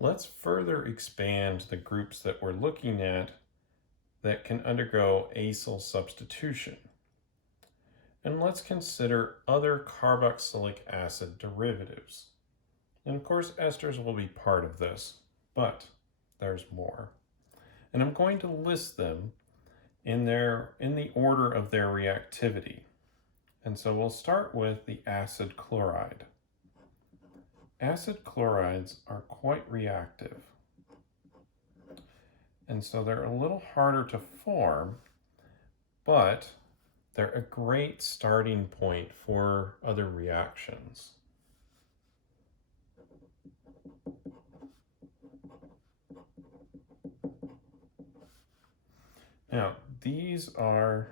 Let's further expand the groups that we're looking at that can undergo acyl substitution. And let's consider other carboxylic acid derivatives. And of course, esters will be part of this, but there's more. And I'm going to list them in the order of their reactivity. And so we'll start with the acid chloride. Acid chlorides are quite reactive. And so they're a little harder to form, but they're a great starting point for other reactions. Now, these are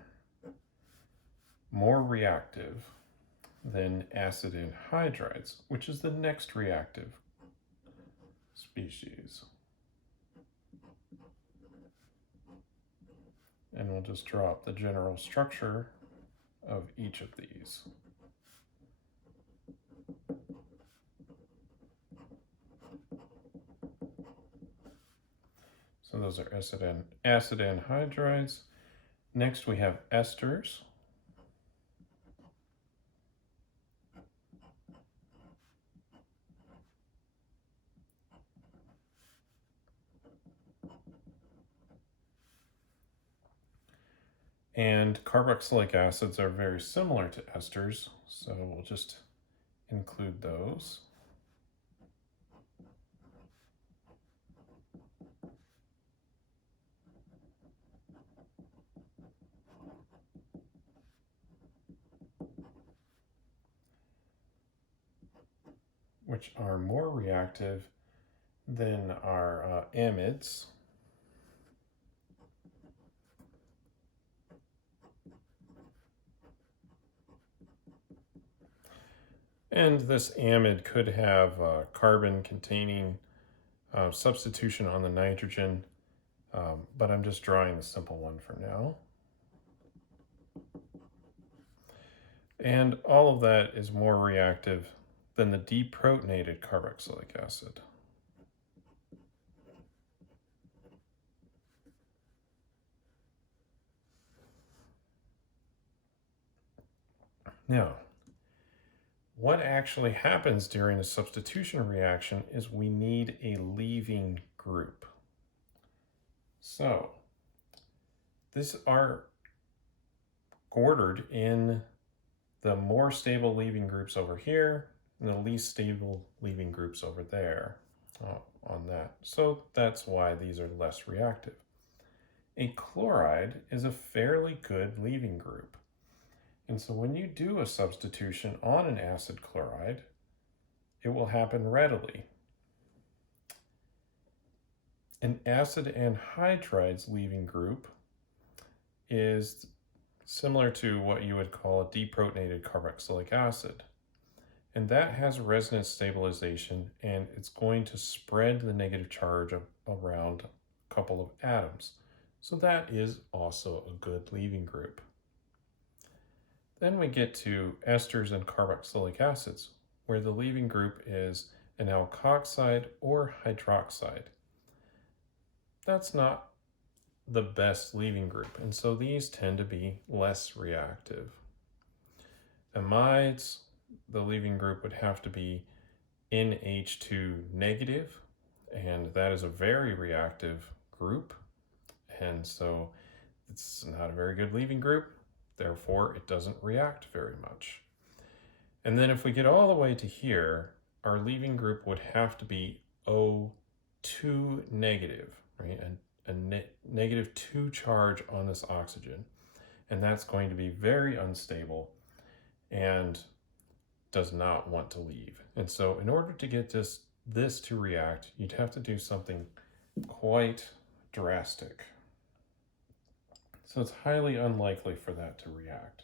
more reactive than acid anhydrides, which is the next reactive species. And we'll just draw up the general structure of each of these. So those are acid anhydrides. Next we have esters. And carboxylic acids are very similar to esters, so we'll just include those. Which are more reactive than our amides. And this amide could have carbon containing substitution on the nitrogen, but I'm just drawing the simple one for now. And all of that is more reactive than the deprotonated carboxylic acid. Now, what actually happens during a substitution reaction is we need a leaving group. So, these are ordered in the more stable leaving groups over here and the least stable leaving groups over there on that. So that's why these are less reactive. A chloride is a fairly good leaving group. And so when you do a substitution on an acid chloride, it will happen readily. An acid anhydride's leaving group is similar to what you would call a deprotonated carboxylic acid. And that has resonance stabilization, and it's going to spread the negative charge around a couple of atoms. So that is also a good leaving group. Then we get to esters and carboxylic acids, where the leaving group is an alkoxide or hydroxide. That's not the best leaving group, and so these tend to be less reactive. Amides, the leaving group would have to be NH2 negative, and that is a very reactive group, and so it's not a very good leaving group. Therefore, it doesn't react very much. And then if we get all the way to here, our leaving group would have to be O2 negative, right? A negative 2 charge on this oxygen. And that's going to be very unstable and does not want to leave. And so in order to get this to react, you'd have to do something quite drastic. So it's highly unlikely for that to react.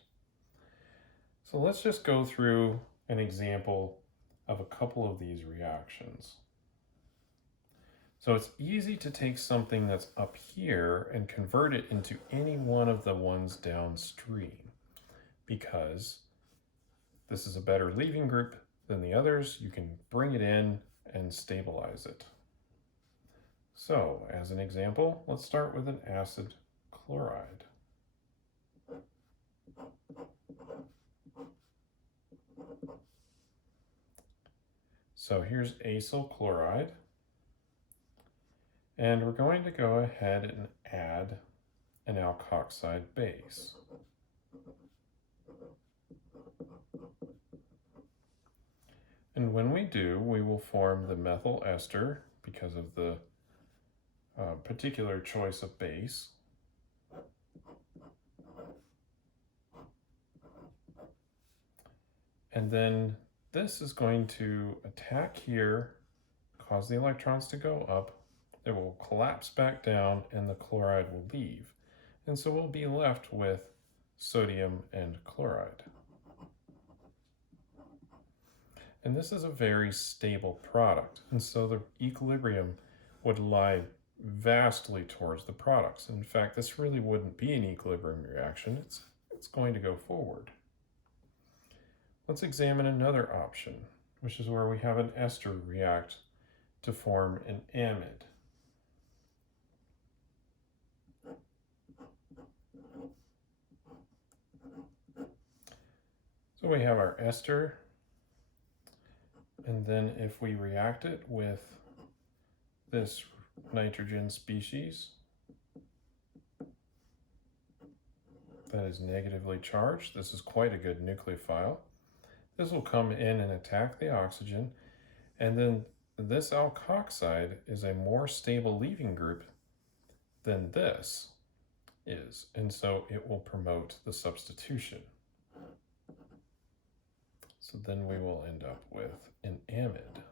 So let's just go through an example of a couple of these reactions. So it's easy to take something that's up here and convert it into any one of the ones downstream, because this is a better leaving group than the others. You can bring it in and stabilize it. So, as an example, let's start with an acid chloride. So here's acyl chloride, and we're going to go ahead and add an alkoxide base. And when we do, we will form the methyl ester because of the particular choice of base. And then this is going to attack here, cause the electrons to go up. It will collapse back down and the chloride will leave. And so we'll be left with sodium and chloride. And this is a very stable product. And so the equilibrium would lie vastly towards the products. In fact, this really wouldn't be an equilibrium reaction. It's going to go forward. Let's examine another option, which is where we have an ester react to form an amide. So we have our ester, and then if we react it with this nitrogen species that is negatively charged, this is quite a good nucleophile. This will come in and attack the oxygen, and then this alkoxide is a more stable leaving group than this is, and so it will promote the substitution. So then we will end up with an amide.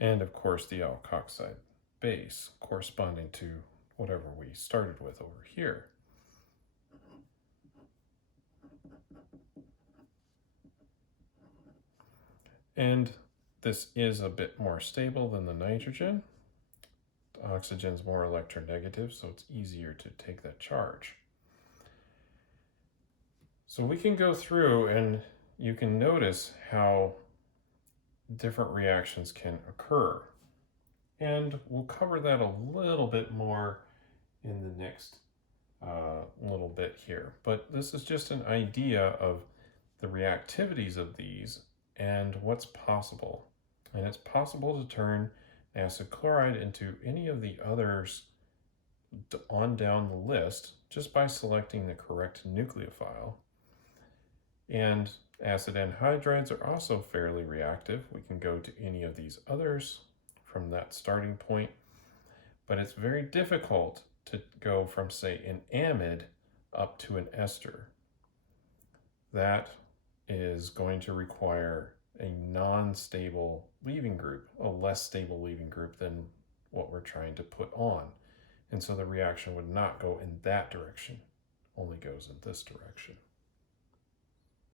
And of course the alkoxide base corresponding to whatever we started with over here. And this is a bit more stable than the nitrogen. The oxygen's more electronegative, so it's easier to take that charge. So we can go through and you can notice how different reactions can occur. And we'll cover that a little bit more in the next little bit here. But this is just an idea of the reactivities of these and what's possible. And it's possible to turn acid chloride into any of the others on down the list just by selecting the correct nucleophile. And acid anhydrides are also fairly reactive. We can go to any of these others from that starting point, but it's very difficult to go from, say, an amide up to an ester. That is going to require a non-stable leaving group, a less stable leaving group than what we're trying to put on. And so the reaction would not go in that direction, only goes in this direction.